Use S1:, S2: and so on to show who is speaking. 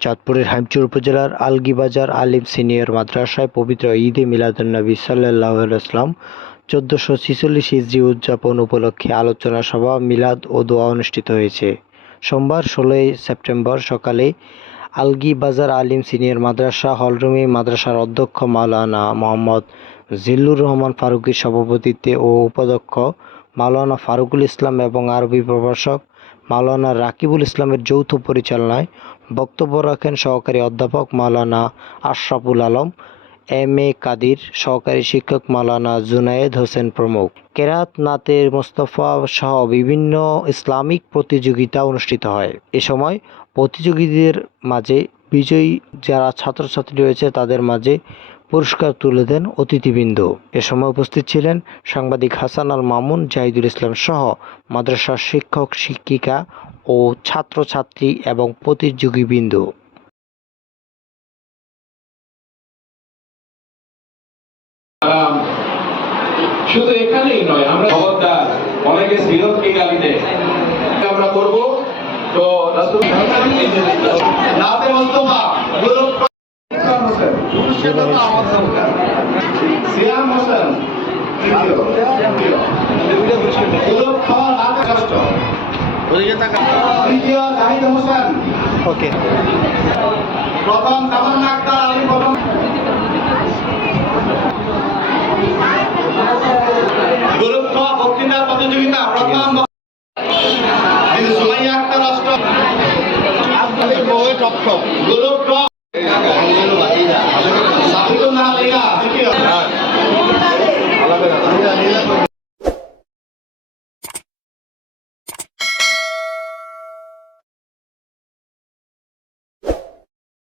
S1: চাঁদপুরের হাইমচর উপজেলার আলগীবাজার আলিম সিনিয়র মাদ্রাসায় পবিত্র ঈদে মিলাদুন্নবী ইসলাম চোদ্দশো ছিচল্লিশ হিজরি উদযাপন উপলক্ষে আলোচনা সভা, মিলাদ ও দোয়া অনুষ্ঠিত হয়েছে। সোমবার ষোলোই সেপ্টেম্বর সকালে আলগীবাজার আলিম সিনিয়র মাদ্রাসা হলরুমে মাদ্রাসার অধ্যক্ষ মাওলানা মোহাম্মদ জিল্লুর রহমান ফারুকীর সভাপতিত্বে ও উপাধ্যক্ষ মাওলানা ফারুকুল ইসলাম এবং আরবি প্রভাষক মাওলানা রাকিবুল ইসলামের যৌথ পরিচালনায় বক্তব্য রাখেন সহকারী অধ্যাপক মাওলানা আশরাফুল আলম এম এ কাদির, সহকারী শিক্ষক মালানা জুনায়েদ হোসেন প্রমুখ। কেরাত নাতের মোস্তফা সহ বিভিন্ন ইসলামিক প্রতিযোগিতা অনুষ্ঠিত হয়। এ সময় প্রতিযোগীদের মাঝে বিজয়ী যারা ছাত্রছাত্রী রয়েছে, তাদের মাঝে পুরস্কার তুলে দেন অতিথিবৃন্দ এ সময় উপস্থিত ছিলেন সাংবাদিক হাসান আল মামুন জাহিদুল ইসলাম সহ মাদ্রাসার শিক্ষক শিক্ষিকা ও ছাত্রছাত্রী এবং প্রতিযোগীবৃন্দ
S2: শুধু এখানেই নয় আমরা খবরদার অনেকে সিরতকে গালি দেয় আমরা করব তো রাসূল নাতে মোস্তফা গুরু প্রতিযোগিতা প্রথম সুমাইয়া আক্তার অষ্টম Sabtu na lang ka.